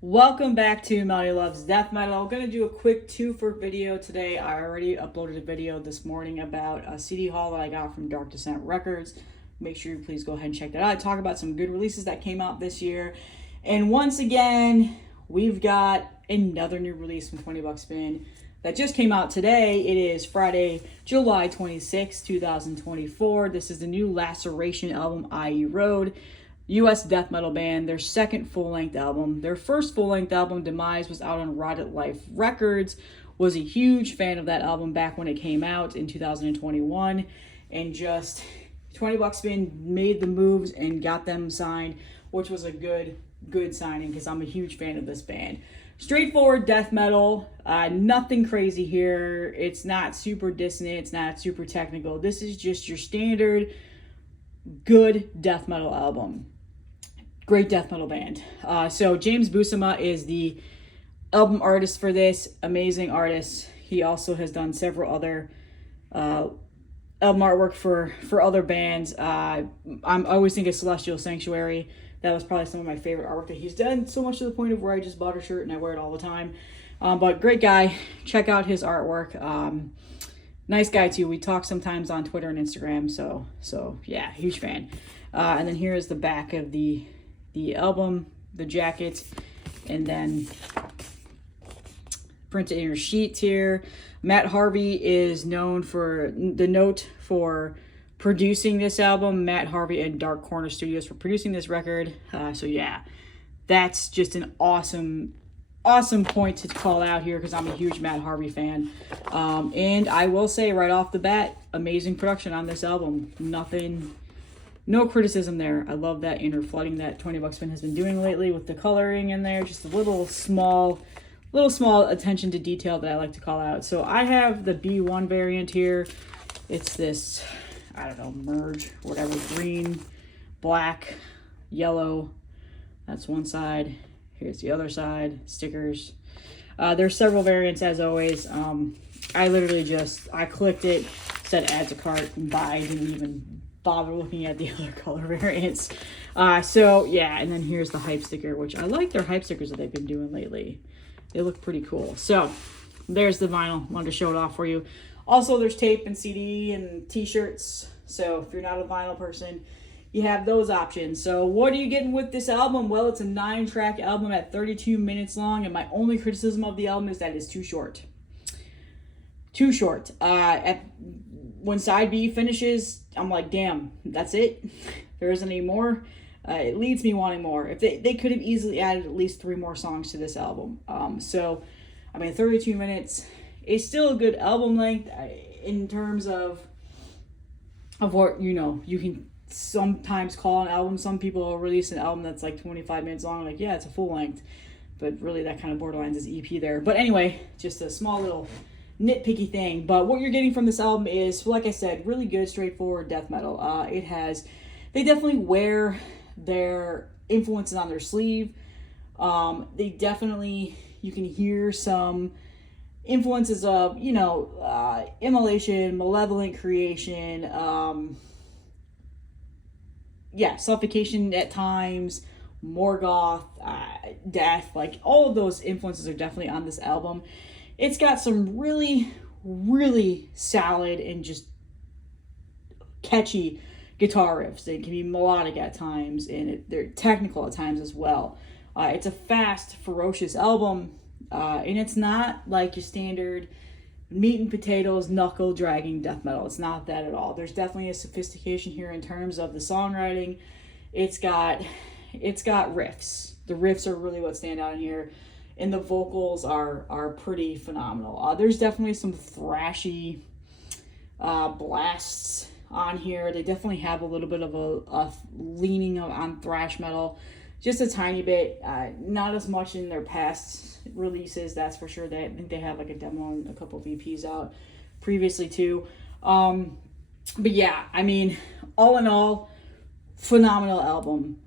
Welcome back to Melody Loves Death Metal. I'm going to do a quick two-for video today. I already uploaded a video this morning about a CD haul that I got from Dark Descent Records. Make sure you please go ahead and check that out. I talk about some good releases that came out this year. And once again, we've got another new release from 20 Buck Spin that just came out today. It is Friday, July 26, 2024. This is the new Laceration album, Erode. U.S. death metal band, their second full-length album. Their first full-length album, Demise, was out on Rotted Life Records. Was a huge fan of that album back when it came out in 2021. And just 20 Buck Spin made the moves and got them signed, which was a good signing because I'm a huge fan of this band. Straightforward death metal, nothing crazy here. It's not super dissonant, it's not super technical. This is just your standard good death metal album. Great death metal band. So James Buscema is the album artist for this. Amazing artist. He also has done several other album artwork for other bands. I always think of Celestial Sanctuary. That was probably some of my favorite artwork that he's done, so much to the point of where I just bought a shirt and I wear it all the time. But great guy. Check out his artwork. Nice guy too. We talk sometimes on Twitter and Instagram. So yeah, huge fan. And then here is the back of the album, the jacket, and then printed in your sheets here. Matt Harvey is known for the note for producing this album. Matt Harvey and Dark Corner Studios for producing this record. So yeah, that's just an awesome point to call out here because I'm a huge Matt Harvey fan. And I will say right off the bat, amazing production on this album. No criticism there. I love that inner flooding that 20 Buck Spin has been doing lately with the coloring in there. Just a little small attention to detail that I like to call out. So I have the B1 variant here. It's this, I don't know, merge, whatever, green, black, yellow. That's one side. Here's the other side, stickers. There's several variants as always. I clicked it, said add to cart, and buy. Didn't even bother looking at the other color variants. So yeah, and then here's the hype sticker, which I like their hype stickers that they've been doing lately. They look pretty cool. So there's the vinyl. Wanted to show it off for you. Also, there's tape and CD and t-shirts. So if you're not a vinyl person, you have those options. So what are you getting with this album? Well, it's a 9-track album at 32 minutes long, and my only criticism of the album is that it's too short. Too short. When side B finishes, I'm like, damn, that's it? There isn't any more? It leaves me wanting more. If they could have easily added at least 3 more songs to this album. So, I mean, 32 minutes is still a good album length in terms of what, you can sometimes call an album. Some people will release an album that's like 25 minutes long, like, yeah, it's a full length, but really that kind of borderlines is EP there. But anyway, just a small little nitpicky thing. But what you're getting from this album is, like I said, really good straightforward death metal. They definitely wear their influences on their sleeve. They definitely, you can hear some influences of, immolation, malevolent creation, suffocation at times, Morgoth, death, like all of those influences are definitely on this album. It's got some really, really solid and just catchy guitar riffs. They can be melodic at times, and they're technical at times as well. It's a fast, ferocious album, and it's not like your standard meat and potatoes, knuckle dragging death metal. It's not that at all. There's definitely a sophistication here in terms of the songwriting. It's got riffs. The riffs are really what stand out in here, and the vocals are pretty phenomenal. There's definitely some thrashy blasts on here. They definitely have a little bit of a leaning on thrash metal, just a tiny bit. Not as much in their past releases, that's for sure. I think they have like a demo and a couple of EPs out previously too. But yeah, I mean, all in all, phenomenal album.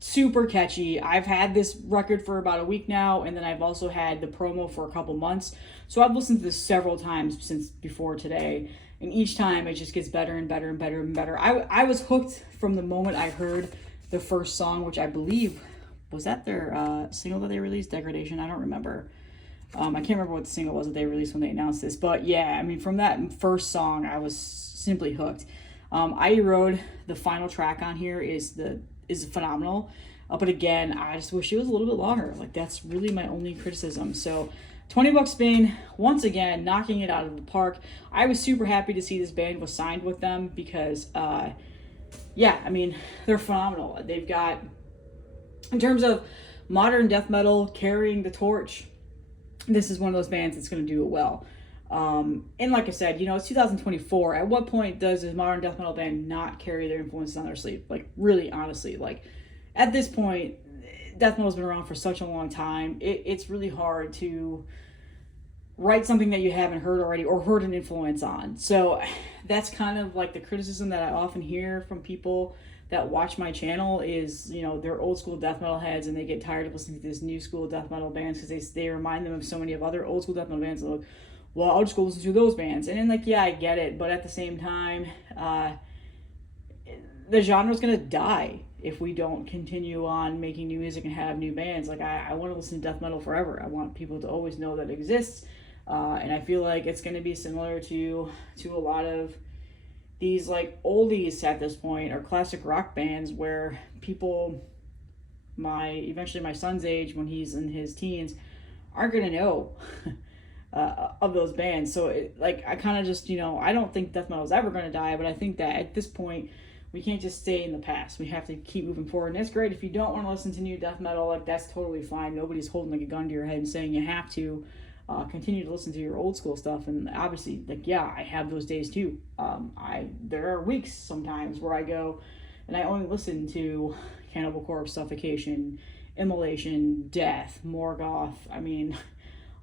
Super catchy. I've had this record for about a week now, and then I've also had the promo for a couple months. So I've listened to this several times since before today, and each time it just gets better and better and better and better. I was hooked from the moment I heard the first song, which I believe was that their single that they released, Degradation? I don't remember. I can't remember what the single was that they released when they announced this, but yeah, I mean, from that first song, I was simply hooked. I Erode, the final track on here, is phenomenal, but again, I just wish it was a little bit longer. Like, that's really my only criticism. So, $20 spin, once again, knocking it out of the park. I was super happy to see this band was signed with them because, yeah, I mean, they're phenomenal. They've got, in terms of modern death metal carrying the torch, this is one of those bands that's going to do it well. And like I said, it's 2024. At what point does a modern death metal band not carry their influences on their sleeve? Like, really, honestly, like, at this point, death metal's been around for such a long time. It's really hard to write something that you haven't heard already or heard an influence on. So that's kind of like the criticism that I often hear from people that watch my channel is, they're old school death metal heads and they get tired of listening to this new school death metal bands because they remind them of so many of other old school death metal bands. Like, well, I'll just go listen to those bands. And then, like, yeah, I get it. But at the same time, the genre's going to die if we don't continue on making new music and have new bands. Like, I want to listen to death metal forever. I want people to always know that it exists. And I feel like it's going to be similar to a lot of these, like, oldies at this point, or classic rock bands where people, eventually my son's age, when he's in his teens, aren't going to know of those bands. So, I kind of just, I don't think death metal is ever going to die, but I think that at this point, we can't just stay in the past. We have to keep moving forward. And that's great. If you don't want to listen to new death metal, like, that's totally fine. Nobody's holding, like, a gun to your head and saying you have to. Continue to listen to your old school stuff, and obviously, like, yeah, I have those days too. There are weeks sometimes where I go and I only listen to Cannibal Corpse, Suffocation, Immolation, Death, Morgoth. I mean,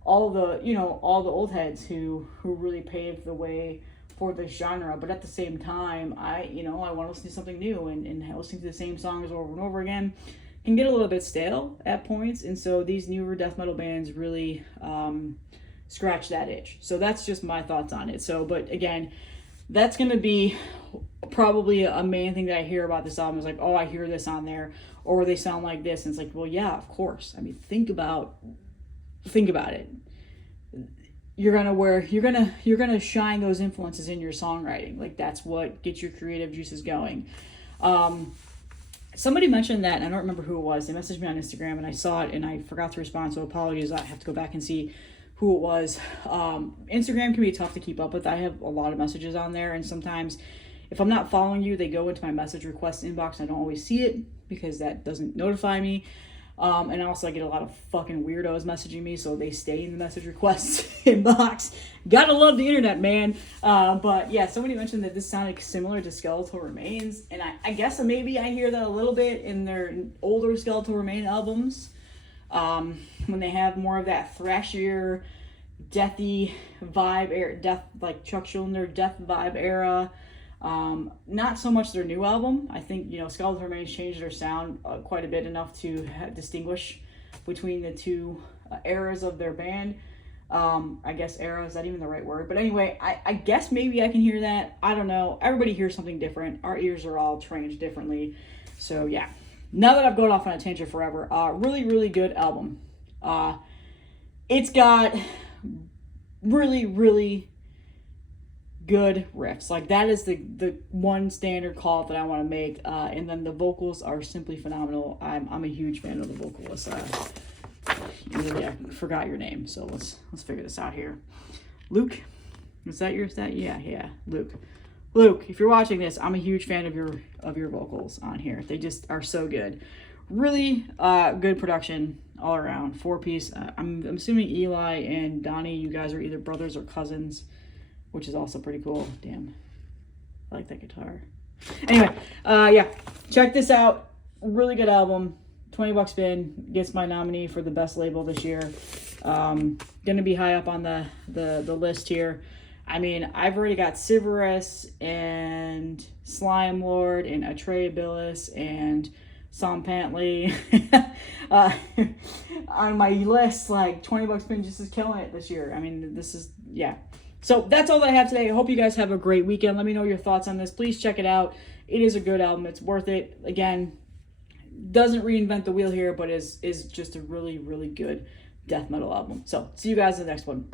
all the old heads who really paved the way for this genre. But at the same time, I want to listen to something new, and listening to the same songs over and over again can get a little bit stale at points, and so these newer death metal bands really scratch that itch. So that's just my thoughts on it. So, but again, that's going to be probably a main thing that I hear about this album is like, oh, I hear this on there, or they sound like this, and it's like, well, yeah, of course. I mean, think about it. You're gonna shine those influences in your songwriting. Like, that's what gets your creative juices going. Somebody mentioned that, and I don't remember who it was. They messaged me on Instagram, and I saw it, and I forgot to respond, so apologies. I have to go back and see who it was. Instagram can be tough to keep up with. I have a lot of messages on there, and sometimes if I'm not following you, they go into my message request inbox, and I don't always see it because that doesn't notify me. And also I get a lot of fucking weirdos messaging me, so they stay in the message requests inbox. Gotta love the internet, man. But yeah, somebody mentioned that this sounded similar to Skeletal Remains, and I guess maybe I hear that a little bit in their older Skeletal Remain albums, when they have more of that thrashier, deathy vibe, death, like Chuck Schuldiner death vibe era. Not so much their new album. I think, Skeletal Remains changed their sound quite a bit, enough to distinguish between the two eras of their band. I guess era, is that even the right word? But anyway, I guess maybe I can hear that. I don't know. Everybody hears something different. Our ears are all trained differently. So yeah, now that I've gone off on a tangent forever, really, really good album. It's got really, really good riffs. Like, that is the one standard call that I want to make. And then the vocals are simply phenomenal. I'm a huge fan of the vocalist. I forgot your name, so let's figure this out here. Luke, is that yeah, Luke, if you're watching this, I'm a huge fan of your vocals on here. They just are so good. Really good production all around. 4-piece. I'm assuming Eli and Donnie, you guys are either brothers or cousins, which is also pretty cool. Damn, I like that guitar. Anyway, yeah, check this out. Really good album. $20 spin, gets my nominee for the best label this year. Gonna be high up on the list here. I mean, I've already got Sivarus and Slime Lord and Atreus and Sam Pantley on my list. Like, $20 spin just is killing it this year. I mean, this is, yeah. So that's all that I have today. I hope you guys have a great weekend. Let me know your thoughts on this. Please check it out. It is a good album. It's worth it. Again, doesn't reinvent the wheel here, but is just a really, really good death metal album. So see you guys in the next one.